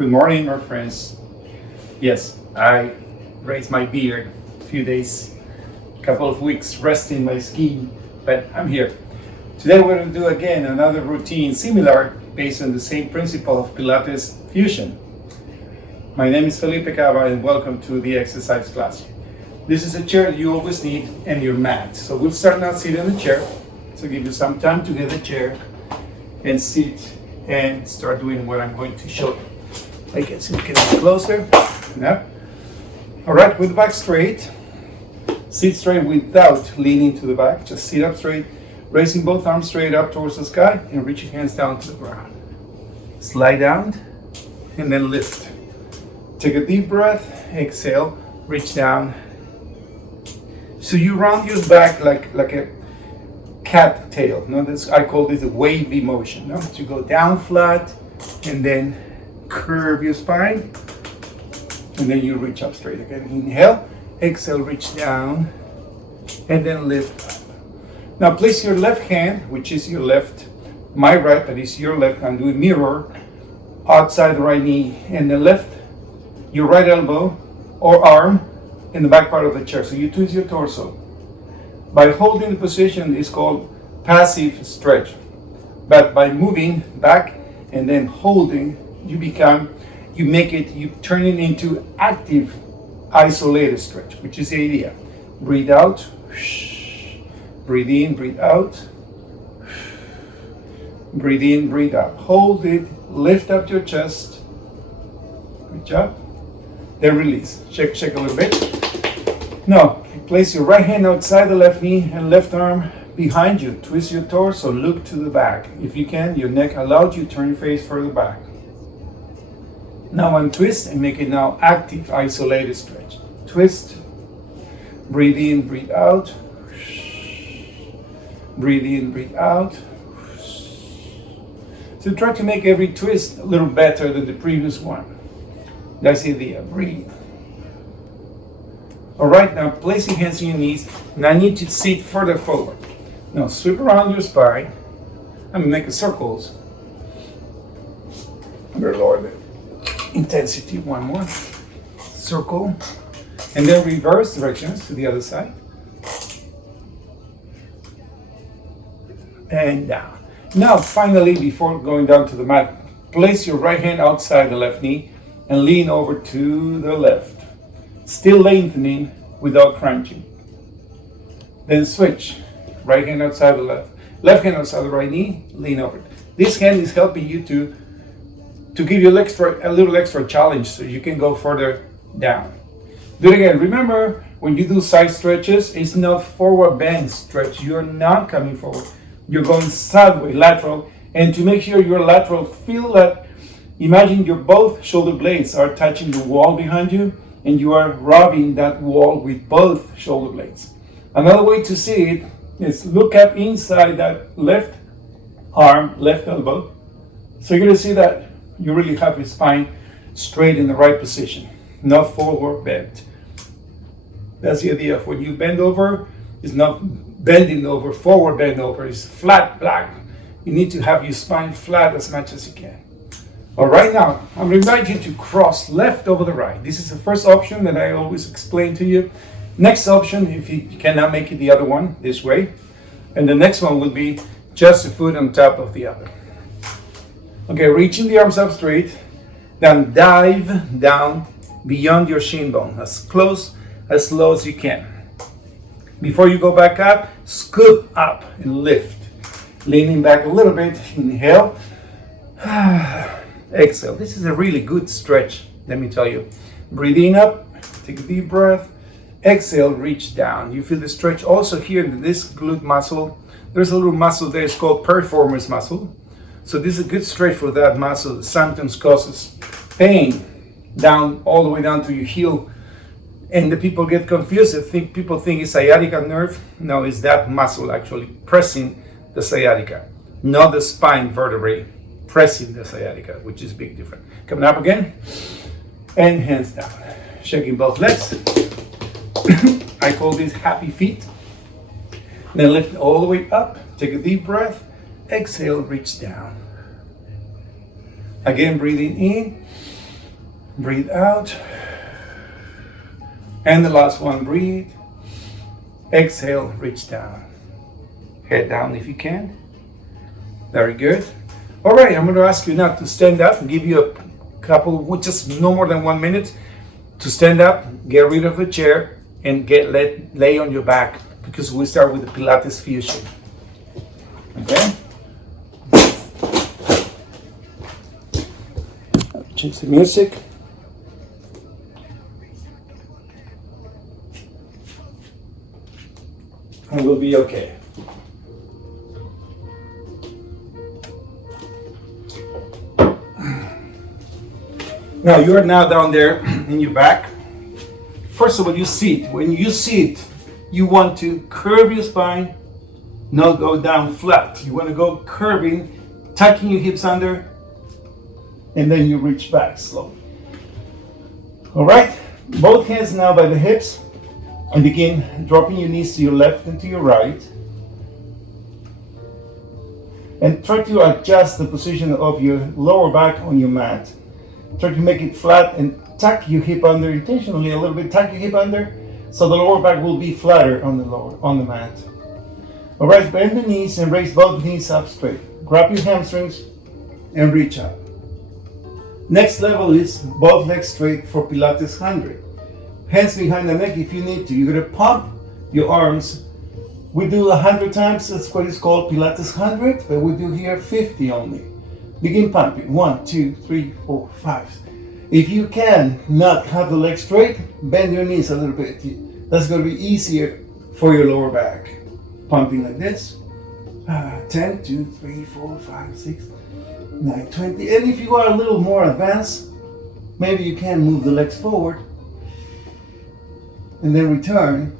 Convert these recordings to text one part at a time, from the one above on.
Good morning, my friends. Yes, I raised my beard a few days, a couple of weeks resting my skiing, but I'm here. Today we're going to do again another routine similar based on the same principle of Pilates fusion. My name is Felipe Cava and welcome to the exercise class. This is a chair you always need and your mat. So we'll start now sitting in the chair. So give you some time to get a chair and sit and start doing what I'm going to show you. I guess you can get closer. Yeah. All right, with the back straight. Sit straight without leaning to the back. Just sit up straight, raising both arms straight up towards the sky and reach your hands down to the ground. Slide down and then lift. Take a deep breath, exhale, reach down. So you round your back like a cat tail. No, I call this a wavy motion. No? So you go down flat and then curve your spine and then you reach up straight again. Inhale, exhale, reach down and then lift up. Now place your left hand, which is your left, my right, that is your left hand, do a mirror outside the right knee and the left, your right elbow or arm in the back part of the chair. So you twist your torso. By holding the position is called passive stretch. But by moving back and then holding, you turn it into active isolated stretch, which is the idea. Breathe out, breathe in, breathe out, breathe in, breathe out. Hold it, lift up your chest, reach up, then release. Shake a little bit. Now, place your right hand outside the left knee and left arm behind you. Twist your torso, look to the back. If you can, your neck allows you to turn your face further back. Now untwist and make it now active, isolated stretch. Twist, breathe in, breathe out. Breathe in, breathe out. So try to make every twist a little better than the previous one. That's the idea, breathe. All right, now place your hands on your knees. Now I need to sit further forward. Now sweep around your spine. I'm gonna make circles. I'm gonna lower the intensity one more. Circle. And then reverse directions to the other side. And down. Now finally, before going down to the mat, place your right hand outside the left knee and lean over to the left. Still lengthening without crunching. Then switch. Right hand outside the left hand outside the right knee, lean over. This hand is helping you to give you a little extra challenge so you can go further down. Do it again. Remember, when you do side stretches, it's not forward bend stretch. You're not coming forward. You're going sideways, lateral. And to make sure you're lateral, feel that, imagine your both shoulder blades are touching the wall behind you and you are rubbing that wall with both shoulder blades. Another way to see it is look up inside that left arm, left elbow. So you're going to see that you really have your spine straight in the right position, not forward bent. That's the idea of when you bend over, it's not bending over, forward bend over, it's flat back. You need to have your spine flat as much as you can. All right, now I'm going to invite you to cross left over the right. This is the first option that I always explain to you. Next option, if you cannot make it the other one, this way. And the next one will be just a foot on top of the other. Okay, reaching the arms up straight, then dive down beyond your shin bone, as close, as low as you can. Before you go back up, scoop up and lift. Leaning back a little bit, inhale. Exhale. This is a really good stretch, let me tell you. Breathing up, take a deep breath. Exhale, reach down. You feel the stretch also here in this glute muscle. There's a little muscle there, it's called piriformis muscle. So this is a good stretch for that muscle that sometimes causes pain down, all the way down to your heel. And the people get confused. People think it's sciatica nerve. No, it's that muscle actually pressing the sciatica, not the spine vertebrae pressing the sciatica, which is big difference. Coming up again, and hands down. Shaking both legs. I call these happy feet. Then lift all the way up. Take a deep breath. Exhale, reach down. Again, breathing in. Breathe out. And the last one, breathe. Exhale, reach down. Head down if you can. Very good. All right, I'm going to ask you now to stand up and give you a couple, just no more than 1 minute, to stand up, get rid of the chair, and lay on your back, because we start with the Pilates fusion. Okay? Change the music. And we'll be okay. Now you're now down there in your back. First of all, you sit. When you sit, you want to curve your spine, not go down flat. You want to go curving, tucking your hips under, and then you reach back slowly. All right, both hands now by the hips, and begin dropping your knees to your left and to your right. And try to adjust the position of your lower back on your mat. Try to make it flat and tuck your hip under intentionally a little bit. Tuck your hip under so the lower back will be flatter on the mat. All right, bend the knees and raise both knees up straight. Grab your hamstrings and reach up. Next level is both legs straight for Pilates 100. Hands behind the neck if you need to. You're gonna pump your arms. We do 100 times, that's what is called Pilates 100, but we do here 50 only. Begin pumping. 1, 2, 3, 4, 5. If you can not have the legs straight, bend your knees a little bit. That's going to be easier for your lower back. Pumping like this. 10, 2, 3, 4, 5, 6, 9, 20. And if you are a little more advanced, maybe you can move the legs forward and then return,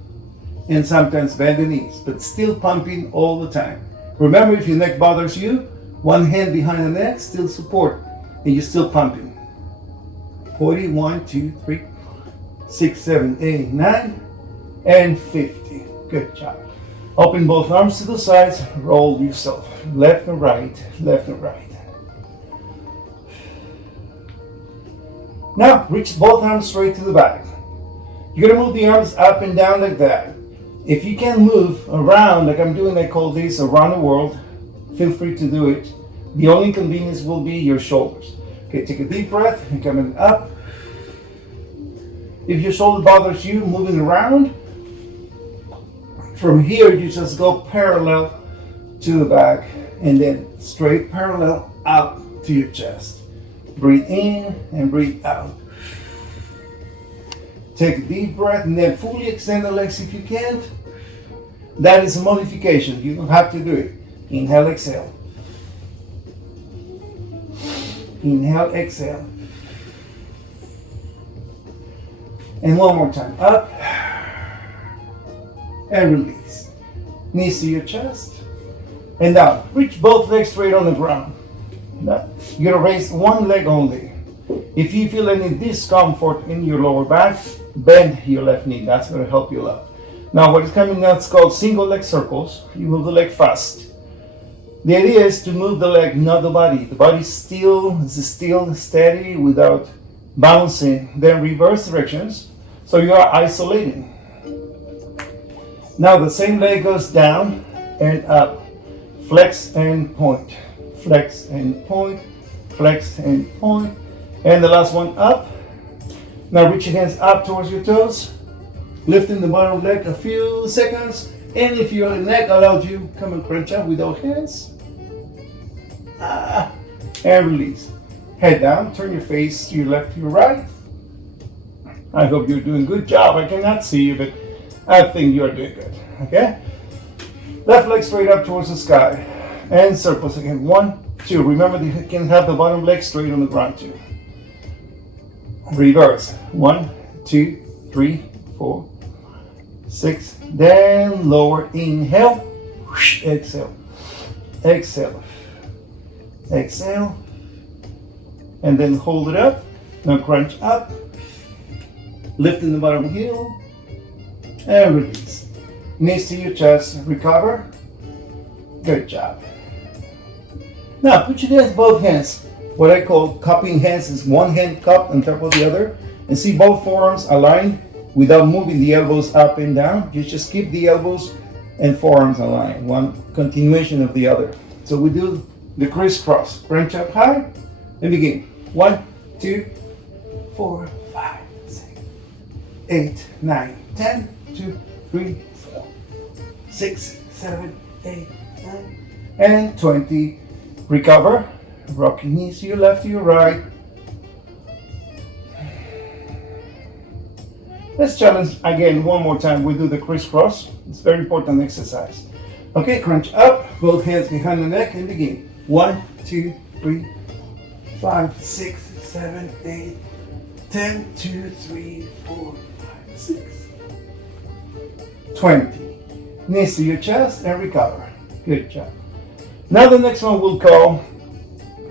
and sometimes bend the knees, but still pumping all the time. Remember, if your neck bothers you, one hand behind the neck, still support, and you're still pumping. 40, 1, 2, 3, 6, 7, 8, 9, and 50. Good job. Open both arms to the sides, roll yourself. Left and right, left and right. Now, reach both arms straight to the back. You're gonna move the arms up and down like that. If you can move around, like I'm doing, I call this around the world, feel free to do it. The only inconvenience will be your shoulders. Okay, take a deep breath and coming up. If your shoulder bothers you, moving around, from here you just go parallel to the back and then straight parallel up to your chest. Breathe in and breathe out. Take a deep breath and then fully extend the legs if you can't. That is a modification. You don't have to do it. Inhale, exhale. Inhale, exhale. And one more time. Up. And release. Knees to your chest. And down. Reach both legs straight on the ground. Now, you're going to raise one leg only. If you feel any discomfort in your lower back, bend your left knee. That's going to help you a lot. Now, what is coming now is called single leg circles. You move the leg fast. The idea is to move the leg, not the body. The body is still steady without bouncing. Then reverse directions. So you are isolating. Now the same leg goes down and up. Flex and point. Flex and point. Flex and point. And the last one up. Now reach your hands up towards your toes. Lifting the bottom leg a few seconds. And if your neck allows you, come and crunch up without hands. And release. Head down, turn your face to your left, to your right. I hope you're doing a good job. I cannot see you, but I think you're doing good. Okay? Left leg straight up towards the sky. And circles again. 1, 2. Remember, you can have the bottom leg straight on the ground too. Reverse. 1, 2, 3, 4, 6. Then lower. Inhale. Exhale. Exhale. Exhale. And then hold it up. Now crunch up. Lifting the bottom heel. And release. Knees to your chest. Recover. Good job. Now put your both hands what I call cupping hands. Is one hand cupped on top of the other, and see both forearms aligned without moving the elbows up and down. You just keep the elbows and forearms aligned, one continuation of the other. So we do the crisscross. Crunch up high and begin. 1, 2, 4, 5, 6, 8, 9, 10, 2, 3, 4, 6, 7, 8, 9, and 20. Recover. Rock your knees to your left, to your right. Let's challenge again one more time. We do the crisscross. It's a very important exercise. Okay, crunch up, both hands behind the neck and begin. 1, 2, 3, 5, 6, 7, 8, 10, 2, 3, 4, 5, 6. 20. Knees to your chest and recover. Good job. Now the next one we'll call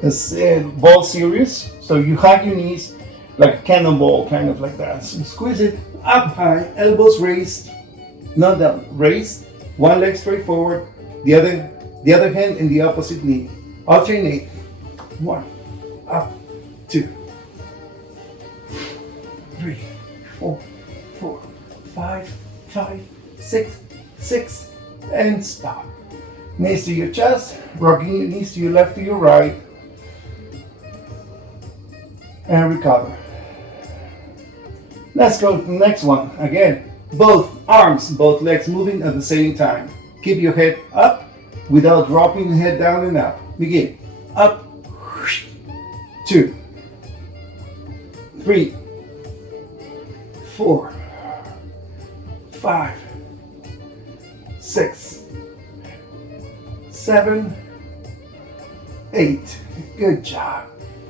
the ball series. So you hug your knees like a cannonball, kind of like that. So squeeze it up high, elbows raised, not down, raised. One leg straight forward, the other hand in the opposite knee. Alternate. 1, up, 2, 3, 4, 5, 6, and stop. Knees to your chest, rocking your knees to your left, to your right, and recover. Let's go to the next one. Again, both arms, both legs moving at the same time. Keep your head up without dropping the head down and up. Begin. Up, 2, 3, 4, 5, 6, 7, 8. Good job.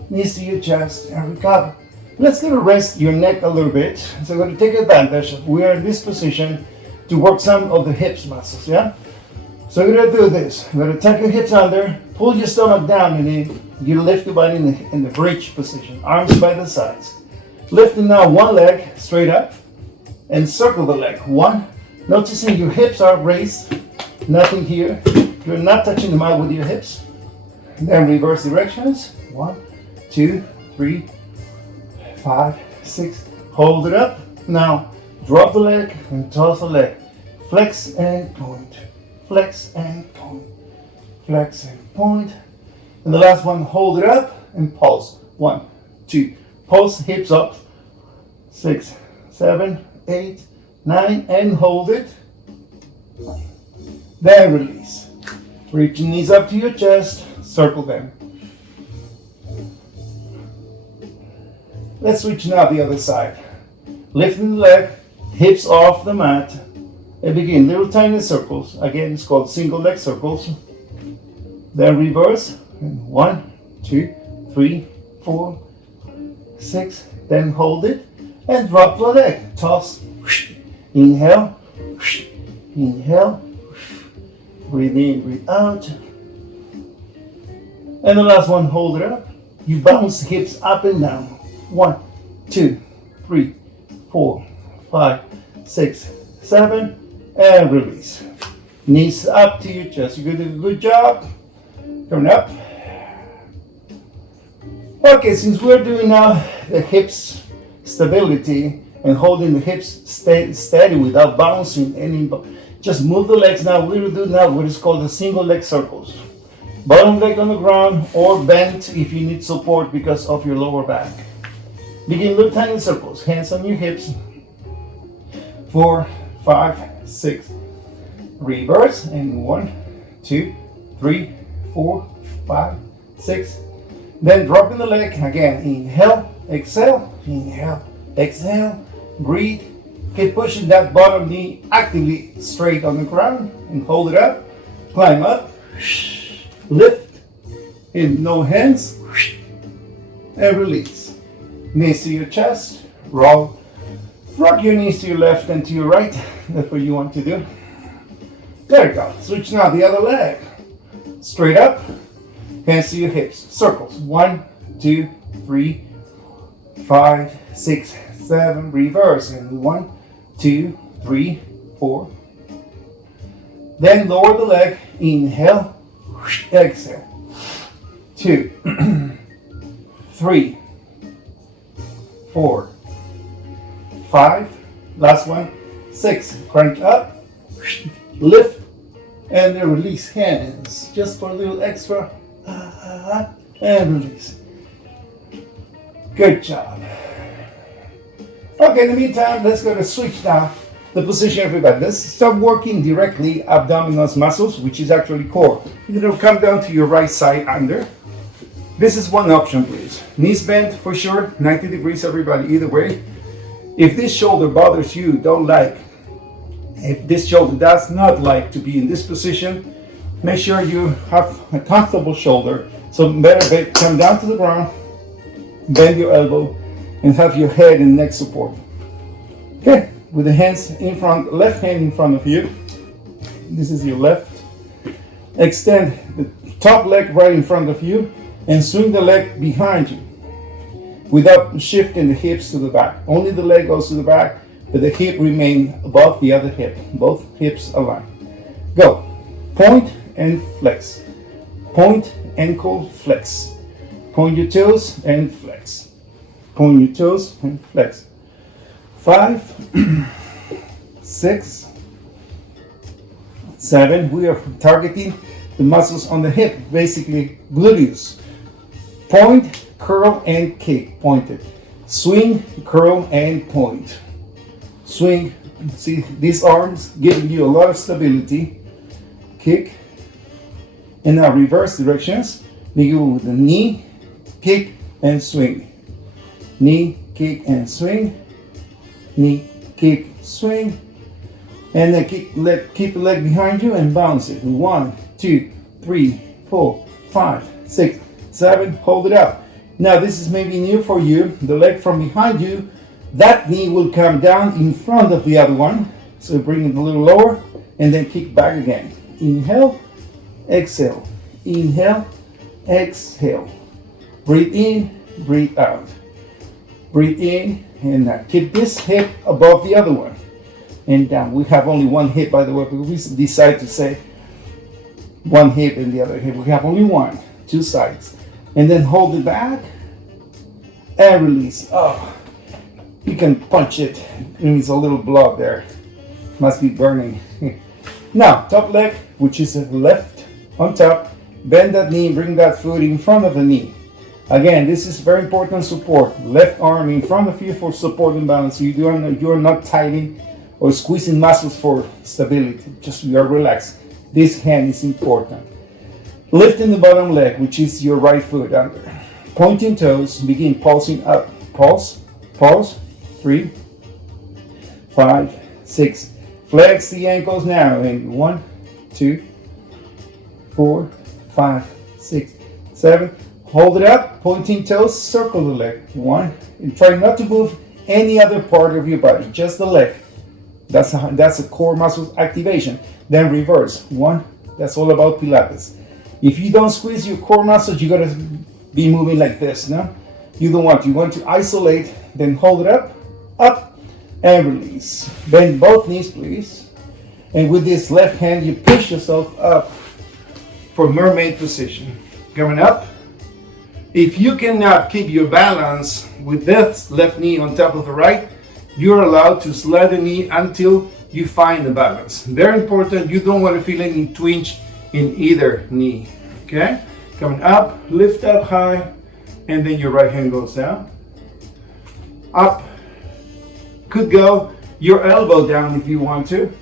Knees to your chest and recover. Let's get to rest your neck a little bit. So we're going to take advantage of we are in this position to work some of the hips muscles, yeah? So we're going to do this. We're going to tuck your hips under, pull your stomach down, and then you lift your body in the bridge position, arms by the sides. Lifting now one leg straight up and circle the leg. 1. Noticing your hips are raised, nothing here. You're not touching the mat with your hips. Then reverse directions. 1, 2, 3, 5, 6. Hold it up. Now drop the leg and toss the leg. Flex and point. Flex and point. Flex and point. And the last one, hold it up and pulse. 1, 2. Pulse, hips up. 6, 7, 8, 9, and hold it. Then release. Reach your knees up to your chest. Circle them. Let's switch now the other side. Lifting the leg, hips off the mat, and begin little tiny circles. Again, it's called single leg circles. Then reverse. 1, 2, 3, 4, 6. Then hold it and drop the leg. Toss. Inhale. Inhale. Breathe in, breathe out. And the last one, hold it up. You bounce hips up and down. 1, 2, 3, 4, 5, 6, 7, and release. Knees up to your chest. You're doing a good job. Turn up. Okay, since we're doing now the hips stability and holding the hips steady without bouncing any, just move the legs now. We will do now what is called the single leg circles. Bottom leg on the ground or bent if you need support because of your lower back. Begin little tiny circles. Hands on your hips. 4, 5, 6. Reverse. And 1, 2, 3, 4, 5, 6. Then dropping the leg. Again, inhale, exhale, inhale, exhale. Breathe. Keep pushing that bottom knee actively straight on the ground and hold it up. Climb up. Lift. In no hands. And release. Knees to your chest. Rock your knees to your left and to your right. That's what you want to do. There you go. Switch now the other leg. Straight up. Hands to your hips. Circles. 1, 2, 3, 5, 6, 7. Reverse. And 1, 2, 3, 4. Then lower the leg. Inhale. Exhale. 2. 3, 4, 5, last one, 6. Crank up, lift, and then release hands. Just for a little extra. And release. Good job. Okay, in the meantime, let's go to switch now the position everybody. Let's stop working directly abdominal muscles, which is actually core. You're gonna come down to your right side under. This is one option, please. Knees bent for sure, 90 degrees everybody, either way. If this shoulder bothers you, if this shoulder does not like to be in this position, make sure you have a comfortable shoulder. So better come down to the ground, bend your elbow, and have your head and neck support. Okay, with the hands in front, left hand in front of you. This is your left. Extend the top leg right in front of you and swing the leg behind you without shifting the hips to the back. Only the leg goes to the back, but the hip remains above the other hip. Both hips align. Go. Point and flex. Point, ankle, flex. Point your toes and flex. Point your toes and flex. 5, 6, 7. We are targeting the muscles on the hip, basically gluteus. Point, curl, and kick. Pointed. Swing, curl, and point. Swing. See these arms giving you a lot of stability. Kick. And now reverse directions. We go with the knee, kick, and swing. Knee, kick, and swing. Knee, kick, swing. And then keep the leg behind you and bounce it. 1, 2, 3, 4, 5, 6, 7. Hold it up. Now this is maybe new for you. The leg from behind you, that knee will come down in front of the other one. So bring it a little lower and then kick back again. Inhale, exhale. Inhale, exhale. Breathe in, breathe out. Breathe in, and now keep this hip above the other one. And down. We have only one hip, by the way, because we decide to say one hip and the other hip. We have only one, 2 sides. And then hold it back and release. Oh, you can punch it. There's a little blood there. Must be burning. Now, top leg, which is left on top. Bend that knee, bring that foot in front of the knee. Again, this is very important support. Left arm in front of you for support and balance. You are not tightening or squeezing muscles for stability. Just you are relaxed. This hand is important. Lifting the bottom leg, which is your right foot under. Pointing toes, begin pulsing up. Pulse, pulse. 3, 5, 6. Flex the ankles now. And 1, 2, 4, 5, 6, 7. Hold it up, pointing toes, circle the leg. 1, and try not to move any other part of your body, just the leg. That's a core muscle activation. Then reverse. 1, that's all about Pilates. If you don't squeeze your core muscles, you gotta be moving like this, no? You don't want, you want to isolate, then hold it up, and release. Bend both knees, please. And with this left hand, you push yourself up for mermaid position. Coming up. If you cannot keep your balance with this left knee on top of the right, you're allowed to slide the knee until you find the balance. Very important, you don't want to feel any twinge in either knee. Okay? Coming up, lift up high, and then your right hand goes down. Up. Could go your elbow down if you want to.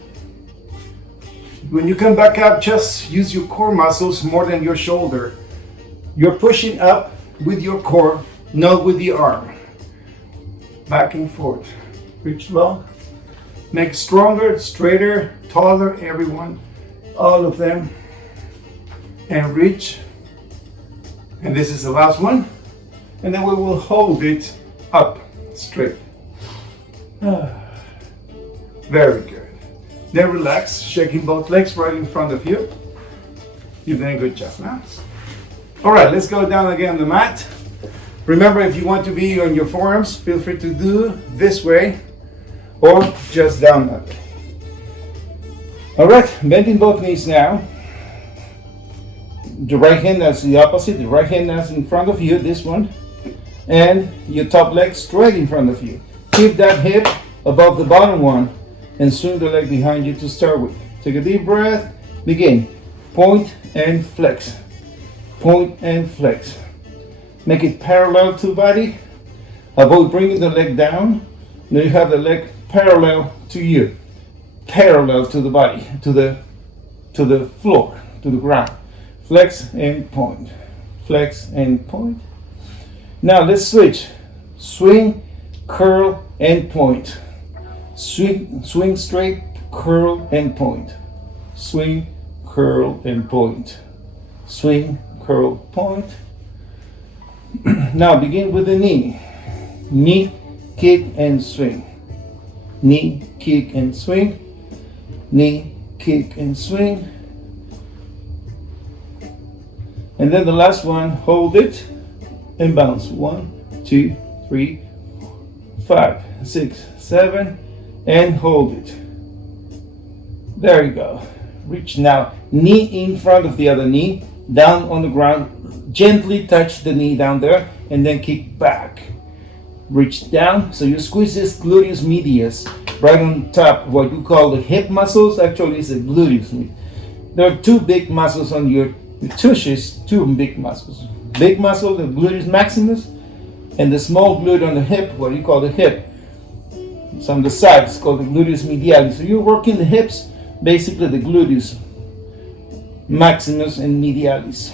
When you come back up, just use your core muscles more than your shoulder. You're pushing up with your core, not with the arm. Back and forth. Reach low. Make stronger, straighter, taller, everyone. All of them. And reach. And this is the last one. And then we will hold it up straight. Very good. Then relax, shaking both legs right in front of you. You're doing a good job now. All right, let's go down again on the mat. Remember, if you want to be on your forearms, feel free to do this way or just down that way. All right, bending both knees now. The right hand that's the opposite. The right hand that's in front of you, this one. and your top leg straight in front of you. Keep that hip above the bottom one and swing the leg behind you to start with. Take a deep breath. Begin. Point and flex. Point and flex. Make it parallel to the body. Avoid bringing the leg down. Now you have the leg parallel to you. Parallel to the body, to the floor, to the ground. Flex and point. Flex and point. Now let's switch. Swing, curl, and point. Swing straight, curl, and point. Swing, curl, and point. Swing, curl, point. Now begin with the knee. Knee, kick, and swing. Knee, kick, and swing. Knee, kick, and swing. And then the last one, hold it and bounce. 1, 2, 3, 5, 6, 7, and hold it. There you go. Reach now. Knee in front of the other knee, down on the ground. Gently touch the knee down there, and then kick back. Reach down, so you squeeze this gluteus medius right on top of what you call the hip muscles. Actually, it's the gluteus medius. There are two big muscles on your tushes, two big muscles. Big muscle, the gluteus maximus, and the small glute on the hip, what you call the hip. It's on the side, it's called the gluteus medialis. So you're working the hips, basically the gluteus maximus and medialis.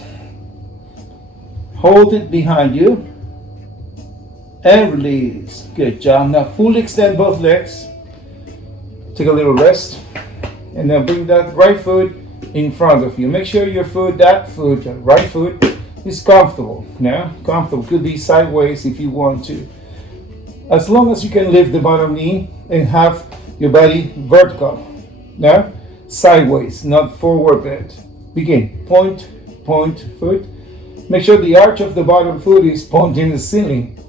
Hold it behind you and release. Good job. Now fully extend both legs. Take a little rest, and then bring that right foot in front of you. Make sure your foot, that right foot, is comfortable. Yeah, comfortable. Could be sideways if you want to. As long as you can lift the bottom knee and have your body vertical. Yeah, sideways, not forward bend. Begin. Point, point, foot. Make sure the arch of the bottom foot is pointing the ceiling.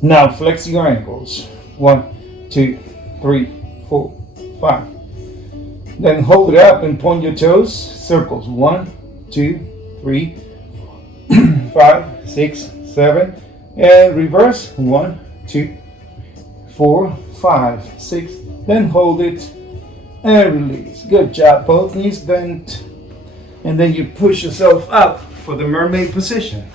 Now flex your ankles. 1, 2, 3, 4, 5. Then hold it up and point your toes. Circles. 1, 2, 3, 5, 6, 7. And reverse. 1, 2, 4, 5, 6. Then hold it and release. Good job. Both knees bent. And then you push yourself up for the mermaid position.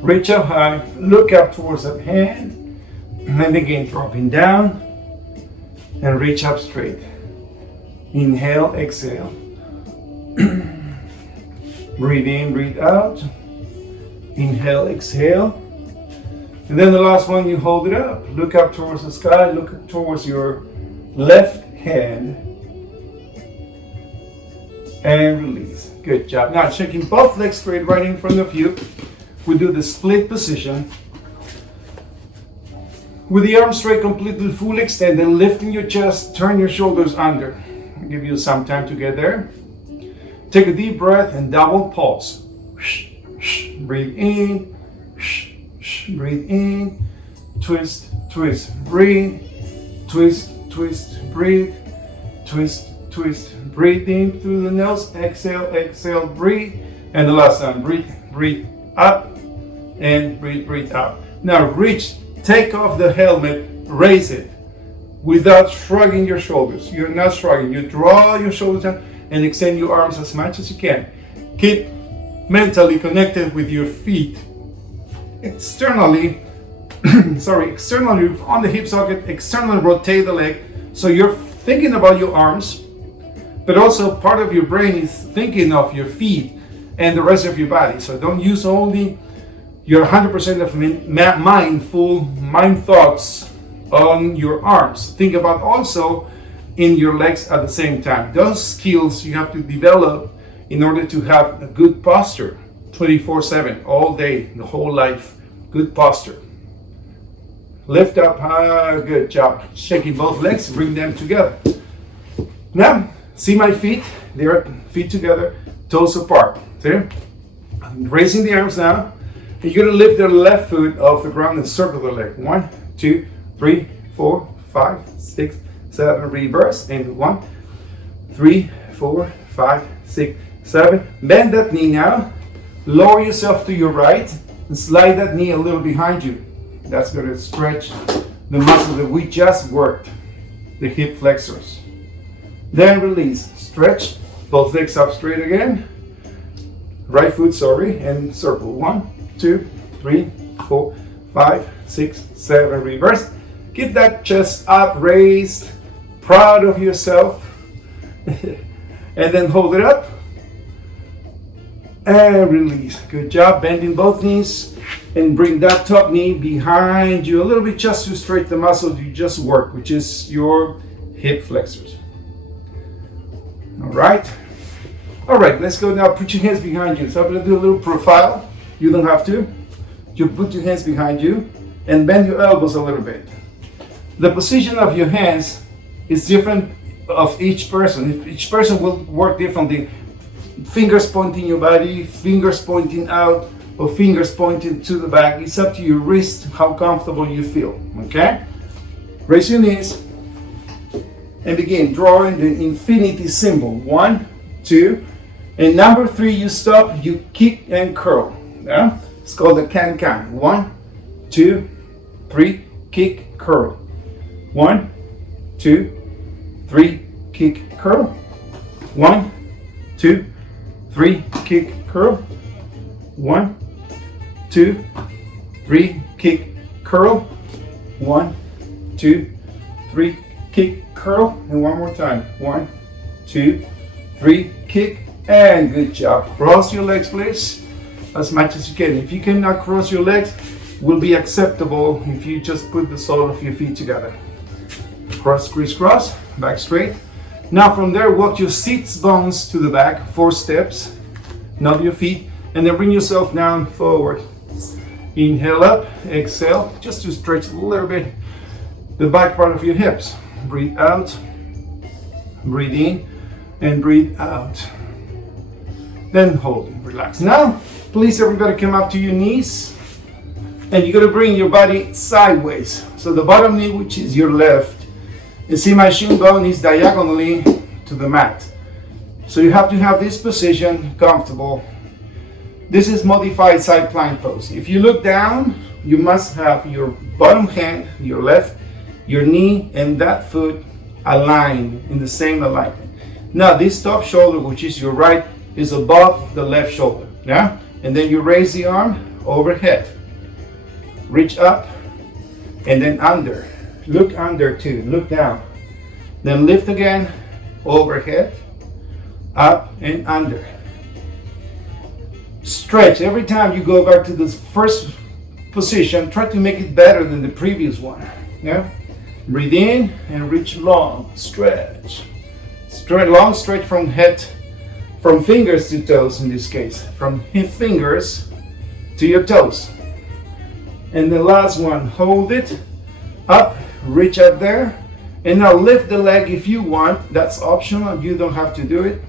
Reach up high, look up towards that hand, and then begin dropping down and reach up straight. Inhale, exhale. Breathe in, breathe out. Inhale, exhale. And then the last one, you hold it up. Look up towards the sky, look towards your left hand. And release. Good job. Now shaking both legs straight right in front of you. We do the split position. With the arms straight, completely full extended, lifting your chest, turn your shoulders under. I'll give you some time to get there. Take a deep breath and double pulse. Breathe in. Breathe in. Twist, twist, breathe. Twist, twist, breathe. Twist, twist, breathe in through the nose. Exhale, exhale, breathe. And the last time, breathe, breathe up and breathe, breathe out. Now reach, take off the helmet, raise it without shrugging your shoulders. You're not shrugging. You draw your shoulders down and extend your arms as much as you can. Keep mentally connected with your feet. Externally, externally on the hip socket, externally rotate the leg. So you're thinking about your arms, but also part of your brain is thinking of your feet and the rest of your body. So don't use only your 100% of mind thoughts on your arms. Think about also in your legs at the same time. Those skills you have to develop in order to have a good posture 24/7, all day, the whole life. Good posture. Lift up high, good job. Shaking both legs, bring them together. Now, see my feet? They're feet together, toes apart. See? I'm raising the arms now. You're gonna lift the left foot off the ground and circle the leg. 1, 2, 3, 4, 5, 6, 7. Reverse. And 1, 3, 4, 5, 6, 7. Bend that knee now. Lower yourself to your right and slide that knee a little behind you. That's going to stretch the muscle that we just worked, the hip flexors. Then release, stretch, both legs up straight again. Right foot, and circle. 1, 2, 3, 4, 5, 6, 7, reverse. Keep that chest up, raised, proud of yourself. And then hold it up. And release. Good job. Bending both knees. And bring that top knee behind you a little bit just to straighten the muscle you just worked, which is your hip flexors. All right. All right, let's go now. Put your hands behind you. So I'm going to do a little profile. You don't have to. You put your hands behind you and bend your elbows a little bit. The position of your hands is different of each person. Each person will work differently. Fingers pointing your body, fingers pointing out, or fingers pointing to the back. It's up to your wrist, how comfortable you feel. Okay? Raise your knees and begin drawing the infinity symbol. 1, 2, and number 3, you stop, you kick and curl. Yeah? It's called the can-can. 1, 2, 3, kick, curl. 1, 2, 3, kick, curl. 1, 2, 3, kick, curl. 1, 2, 3, kick, curl. 1, 2, 3, kick, curl. And one more time. 1, 2, 3, kick, and good job. Cross your legs, please, as much as you can. If you cannot cross your legs, will be acceptable if you just put the sole of your feet together. Cross, crisscross, back straight. Now from there, walk your sits bones to the back, 4 steps. Nod your feet, and then bring yourself down forward. Inhale up, exhale, just to stretch a little bit the back part of your hips. Breathe out, breathe in, and breathe out. Then hold it, relax. Now, please everybody come up to your knees, and you're gonna bring your body sideways. So the bottom knee, which is your left, you see my shin bone is diagonally to the mat. So you have to have this position comfortable. This is modified side plank pose. If you look down, you must have your bottom hand, your left, your knee, and that foot aligned in the same alignment. Now this top shoulder, which is your right, is above the left shoulder. Yeah? And then you raise the arm overhead. Reach up and then under. Look under too. Look down. Then lift again, overhead, up and under. Stretch. Every time you go back to this first position, try to make it better than the previous one. Yeah? Breathe in and reach long. Stretch. Long stretch from head, from fingers to toes in this case. From fingers to your toes. And the last one, hold it up, reach up there. And now lift the leg if you want. That's optional. You don't have to do it.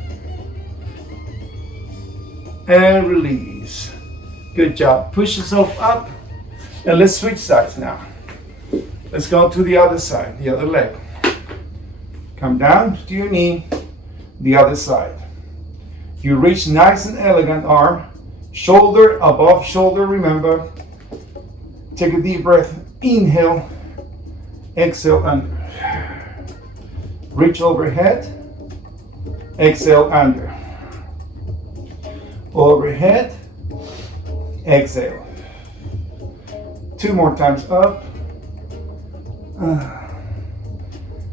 And release. Good job. Push yourself up. And let's switch sides now. Let's go to the other side, the other leg. Come down to your knee, the other side. You reach nice and elegant arm. Shoulder above shoulder, remember. Take a deep breath. Inhale. Exhale under. Reach overhead. Exhale under. Overhead. Exhale. 2 more times up.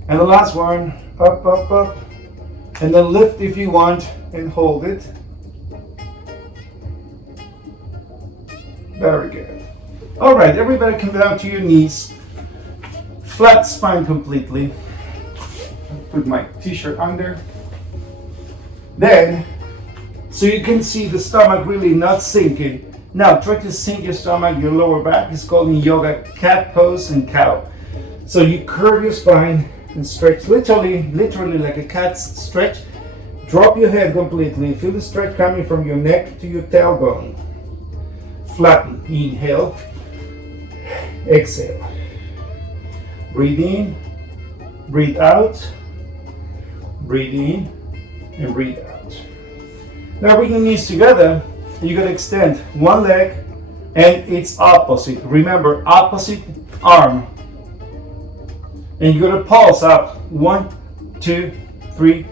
And the last one. Up, up, up. And then lift if you want and hold it. Very good. All right, everybody come down to your knees. Flat spine completely. Put my t-shirt under. Then, so you can see the stomach really not sinking. Now try to sink your stomach, your lower back. It's called in yoga cat pose and cow. So you curve your spine and stretch literally like a cat's stretch. Drop your head completely. Feel the stretch coming from your neck to your tailbone. Flatten. Inhale. Exhale. Breathe in. Breathe out. Breathe in and breathe out. Now bring your knees together. You're going to extend one leg and it's opposite. Remember, opposite arm. And you're gonna pulse up. 1, 2, 3,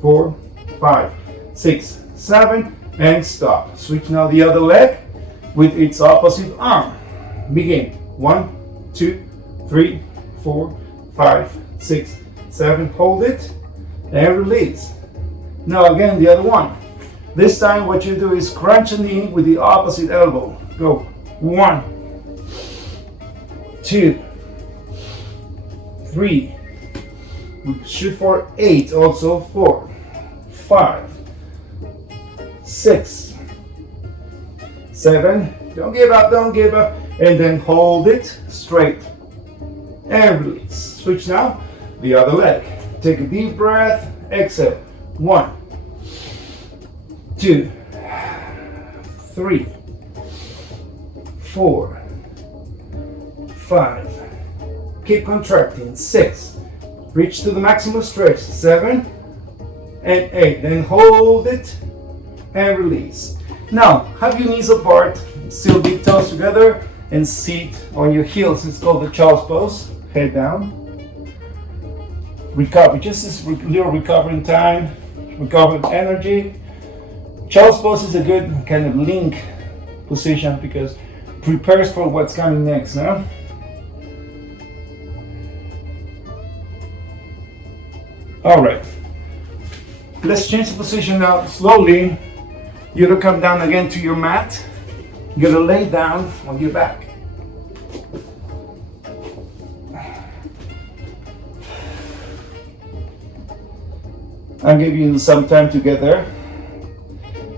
4, 5, 6, 7, and stop. Switch now the other leg with its opposite arm. Begin. 1, 2, 3, 4, 5, 6, 7. Hold it and release. Now again, the other one. This time what you do is crunch the knee with the opposite elbow. Go. 1, 2, 3. Shoot for 8 also. 4, 5, 6, 7. Don't give up, don't give up. And then hold it straight and release. Switch now the other leg. Take a deep breath. Exhale. 1, 2, 3, 4, 5. Keep contracting. 6. Reach to the maximum stretch. 7 and 8. Then hold it and release. Now have your knees apart, still big toes together, and sit on your heels. It's called the child's pose. Head down. Recover. Just this little recovering time. Recover energy. Child's pose is a good kind of link position because it prepares for what's coming next now. Alright. Let's change the position now slowly. You're gonna come down again to your mat. You're gonna lay down on your back. I'll give you some time to get there.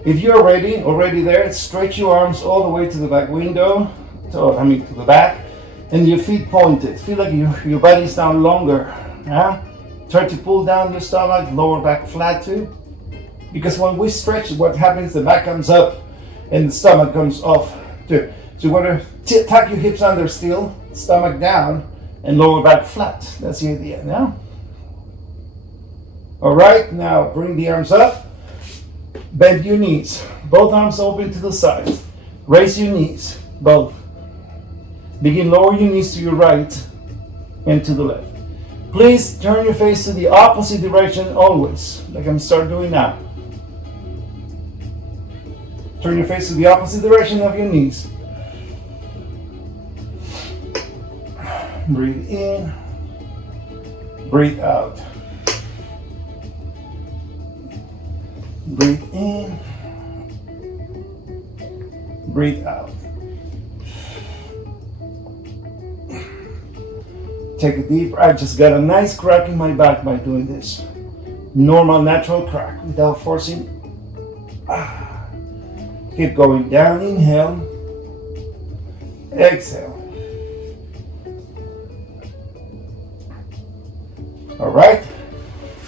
If you're already there, stretch your arms all the way to the back window, to the back, and your feet pointed. Feel like your body's now longer. Try to pull down your stomach, lower back flat too. Because when we stretch, what happens, the back comes up and the stomach comes off too. So you want to tuck your hips under still, stomach down, and lower back flat. That's the idea now. All right, now bring the arms up. Bend your knees. Both arms open to the side. Raise your knees, both. Begin lower your knees to your right and to the left. Please turn your face to the opposite direction always, like I'm starting doing now. Turn your face to the opposite direction of your knees. Breathe in, breathe out. Breathe in, breathe out. Take a deep breath. I just got a nice crack in my back by doing this. Normal, natural crack without forcing. Keep going down. Inhale. Exhale. All right.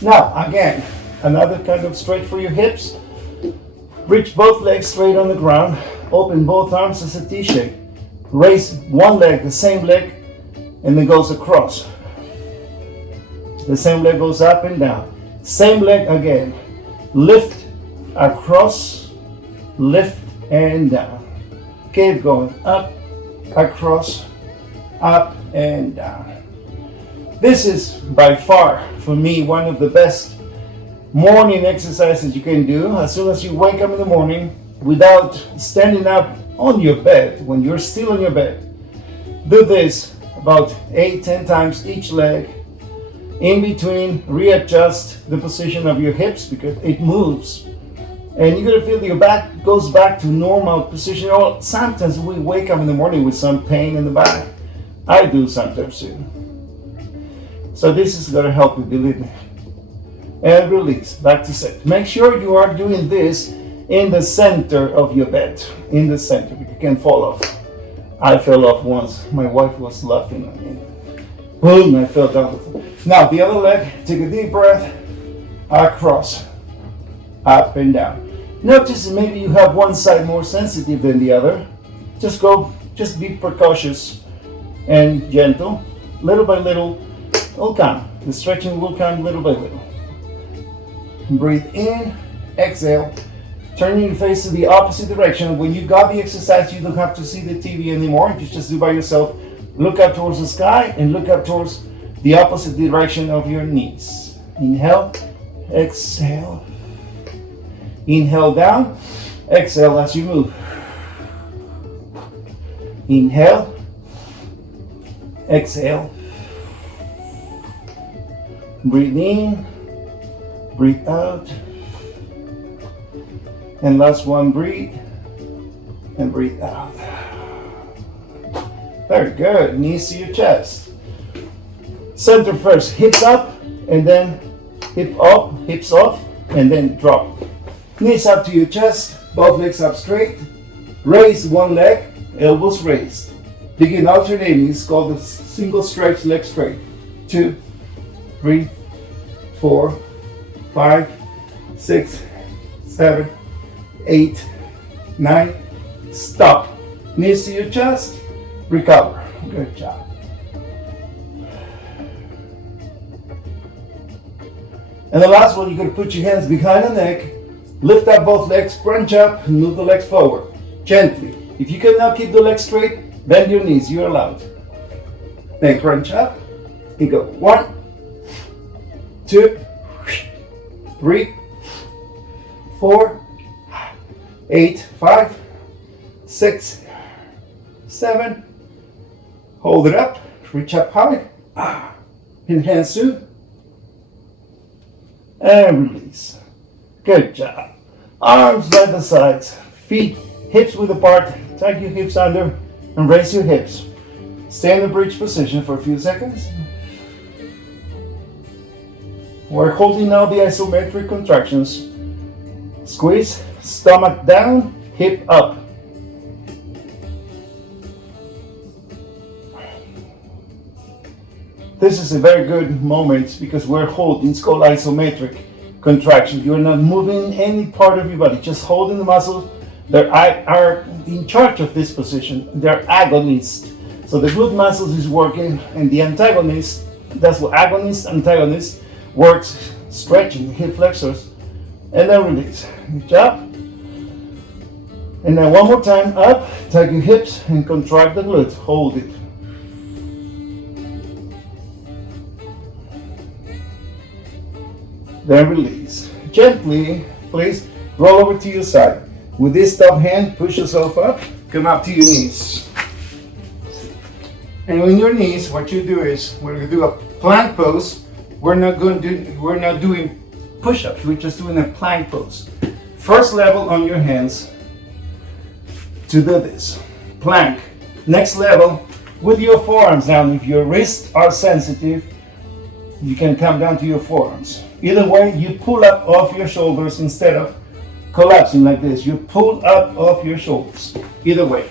Now, again, another kind of stretch for your hips. Reach both legs straight on the ground. Open both arms as a T shape. Raise one leg, the same leg, and then goes across. The same leg goes up and down. Same leg again. Lift, across, lift, and down. Keep going up, across, up, and down. This is by far, for me, one of the best morning exercises you can do. As soon as you wake up in the morning, without standing up on your bed, when you're still on your bed, do this about 8-10 times each leg. In between, readjust the position of your hips because it moves. And you're gonna feel your back goes back to normal position. Or sometimes we wake up in the morning with some pain in the back. I do sometimes too. So this is gonna help you, believe me. And release, back to set. Make sure you are doing this in the center of your bed. In the center, because you can fall off. I fell off once. My wife was laughing at me. Boom, I fell down. Now the other leg, take a deep breath. Across, up and down. Notice maybe you have one side more sensitive than the other. Just be precautious and gentle. Little by little, it'll come. The stretching will come little by little. Breathe in, exhale, turning your face to the opposite direction. When you got the exercise, you don't have to see the TV anymore. You just do by yourself. Look up towards the sky and look up towards the opposite direction of your knees. Inhale, exhale. Inhale down, exhale as you move. Inhale, exhale. Breathe in, breathe out. And last one, breathe and breathe out. Very good. Knees to your chest. Center first, hips up, and then hip up, hips off, and then drop. Knees up to your chest, both legs up straight. Raise one leg, elbows raised. Begin alternating. It's called the single stretch, leg straight. 2, 3, 4, 5, 6, 7, 8, 9. Stop. Knees to your chest. Recover. Good job. And the last one, you're going to put your hands behind the neck, lift up both legs, crunch up, and move the legs forward. Gently. If you cannot keep the legs straight, bend your knees. You're allowed. Then crunch up. And go 1, 2, 3, 4, 8, 5, 6, 7. Hold it up. Reach up high. Inhale soon. And release. Good job. Arms by the sides. Feet, hips width apart. Tuck your hips under and raise your hips. Stay in the bridge position for a few seconds. We're holding now the isometric contractions. Squeeze, stomach down, hip up. This is a very good moment because we're holding, it's called isometric contraction. You're not moving any part of your body, just holding the muscles that are in charge of this position. They're agonists. So the glute muscles is working and the antagonist, that's what agonist, antagonist works, stretching hip flexors and then release. Good job. And then one more time, up, tuck your hips and contract the glutes, hold it. Then release. Gently, please, roll over to your side. With this top hand, push yourself up, come up to your knees. And on your knees, what you do is, we're going to do a plank pose. We're not doing push-ups, we're just doing a plank pose. First level on your hands to do this. Plank. Next level, with your forearms down. If your wrists are sensitive, you can come down to your forearms. Either way, you pull up off your shoulders instead of collapsing like this. You pull up off your shoulders. Either way.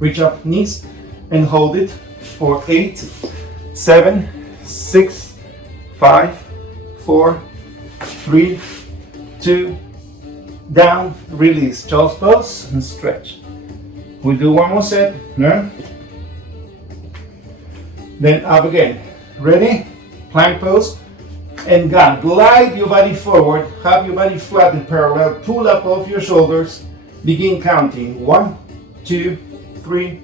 Reach up, knees, and hold it for 8, 7, 6, 5, 4, 3, 2, down, release. Child's pose and stretch. We'll do one more set. No? Then up again. Ready? Plank pose. And God, glide your body forward, have your body flat and parallel, pull up off your shoulders, begin counting. 1, 2, 3,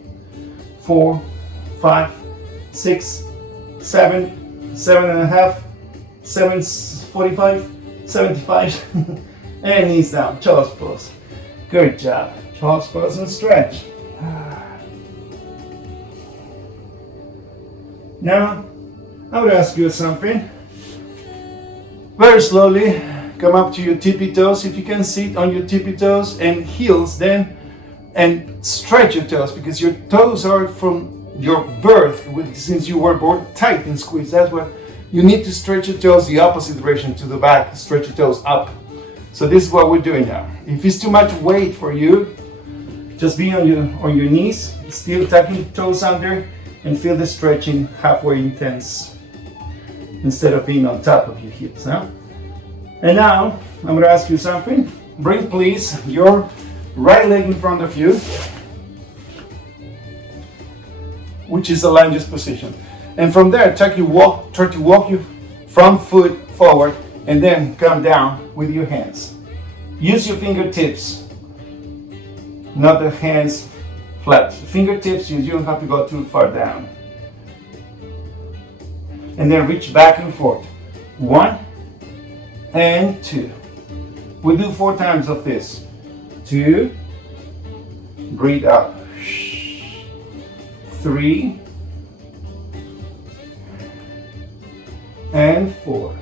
4, 5, 6, 7, 7.5, 7:45, 75, and knees down, child's pose. Good job. Child's pose and stretch. Now, I would ask you something. Very slowly, come up to your tippy toes. If you can sit on your tippy toes and heels then, and stretch your toes because your toes are from your birth, since you were born tight and squeezed. That's what you need to stretch your toes the opposite direction to the back, stretch your toes up. So this is what we're doing now. If it's too much weight for you, just be on your knees, still tucking your toes under and feel the stretching halfway intense, instead of being on top of your hips. Huh? And now, I'm going to ask you something. Bring please your right leg in front of you, which is the lunges position. And from there, try to walk your front foot forward and then come down with your hands. Use your fingertips, not the hands flat. Fingertips, you don't have to go too far down. And then reach back and forth. 1 and 2. We do 4 times of this. 2, breathe out. 3 and 4.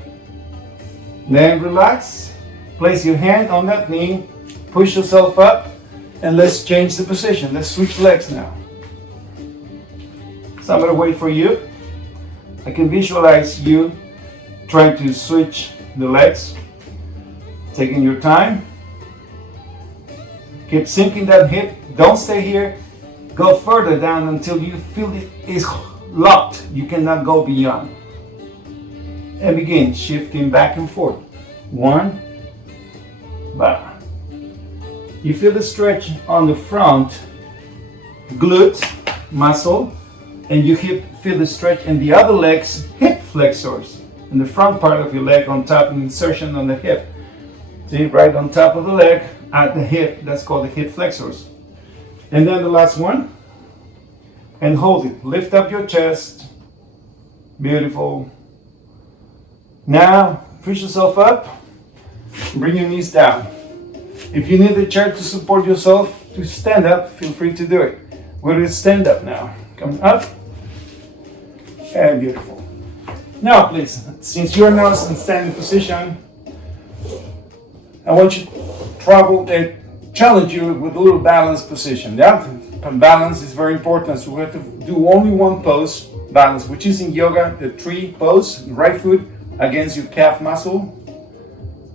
Then relax. Place your hand on that knee. Push yourself up. And let's change the position. Let's switch legs now. So I'm going to wait for you. I can visualize you trying to switch the legs. Taking your time. Keep sinking that hip. Don't stay here. Go further down until you feel it is locked. You cannot go beyond. And begin shifting back and forth. 1, back. You feel the stretch on the front glute muscle, and you feel the stretch in the other leg's hip flexors, in the front part of your leg on top, and insertion on the hip. See, right on top of the leg at the hip, that's called the hip flexors. And then the last one, and hold it. Lift up your chest. Beautiful. Now, push yourself up, bring your knees down. If you need a chair to support yourself to stand up, feel free to do it. We're going to stand up now. Come up, and beautiful. Now, please, since you're now in standing position, I want you to travel and challenge you with a little balance position. Yeah, balance is very important. So we have to do only one pose, balance, which is in yoga, the tree pose, right foot against your calf muscle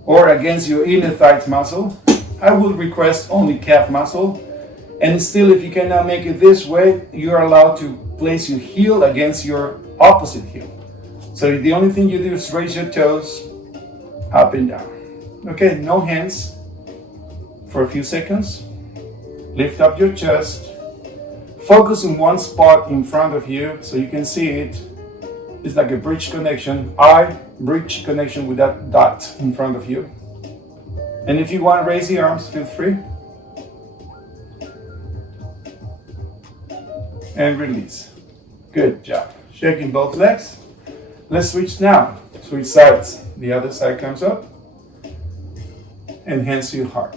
or against your inner thighs muscle. I will request only calf muscle. And still, if you cannot make it this way, you are allowed to place your heel against your opposite heel. So the only thing you do is raise your toes up and down. Okay, no hands for a few seconds. Lift up your chest. Focus in one spot in front of you so you can see it. It's like a bridge connection. Bridge connection with that dot in front of you. And if you want to raise the arms, feel free. And release. Good job. Shaking both legs. Let's switch now. Switch sides. The other side comes up. And hands to your heart.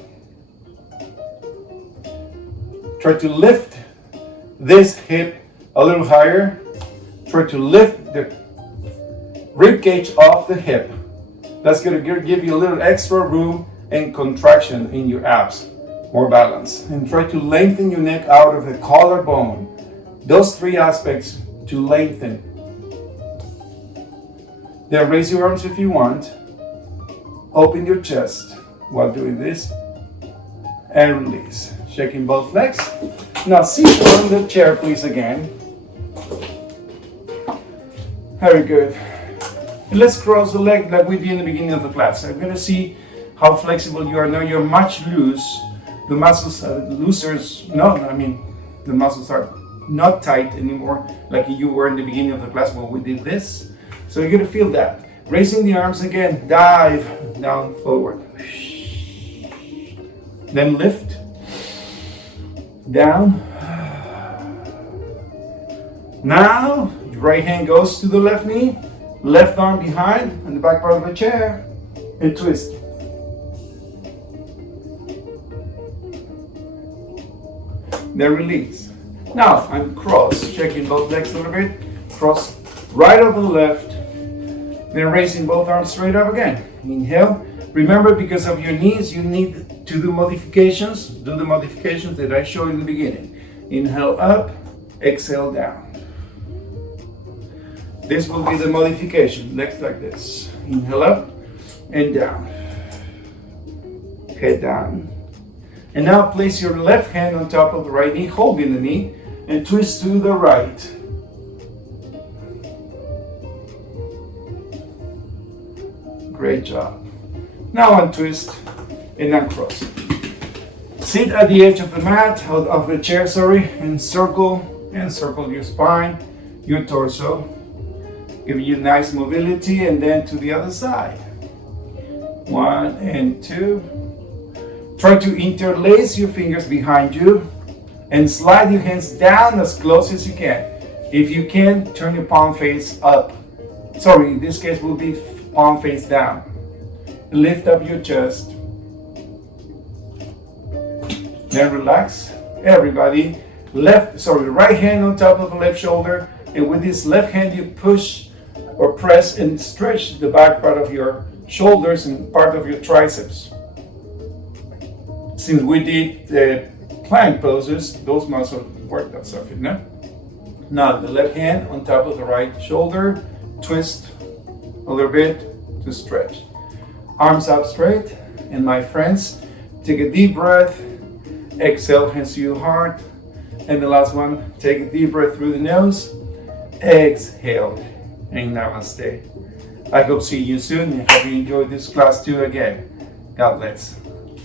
Try to lift this hip a little higher. Try to lift the rib cage off the hip. That's going to give you a little extra room and contraction in your abs. More balance. And try to lengthen your neck out of the collarbone. Those 3 aspects to lengthen. Then raise your arms if you want. Open your chest while doing this. And release. Shaking both legs. Now sit on the chair, please, again. Very good. And let's cross the leg like we did in the beginning of the class. I'm going to see how flexible you are. Now you're much loose. The muscles are looser. The muscles are not tight anymore like you were in the beginning of the class when we did this. So you're going to feel that. Raising the arms again. Dive down forward. Then lift. Down. Now, your right hand goes to the left knee. Left arm behind on the back part of the chair. And twist. Then release. Now, I'm cross. Checking both legs a little bit. Cross right over the left. Then raising both arms straight up again. Inhale. Remember, because of your knees, you need to do modifications. Do the modifications that I showed in the beginning. Inhale up, exhale down. This will be the modification. Legs like this. Inhale up and down. Head down. And now place your left hand on top of the right knee, holding the knee, and twist to the right. Great job. Now untwist and uncross. Sit at the edge of the mat, of the chair, and circle your spine, your torso. Give you nice mobility, and then to the other side. 1 and 2. Try to interlace your fingers behind you and slide your hands down as close as you can. If you can, turn your palm face up. Sorry, in this case will be palm face down. Lift up your chest. Then relax. Everybody, right hand on top of the left shoulder, and with this left hand you push or press and stretch the back part of your shoulders and part of your triceps. Since we did the plank poses, those muscles work that stuff, you know? Now the left hand on top of the right shoulder, twist a little bit to stretch. Arms up straight, and my friends, take a deep breath, exhale, hands to your heart, and the last one, take a deep breath through the nose, exhale, and namaste. I hope to see you soon, and hope you enjoy this class too again. God bless.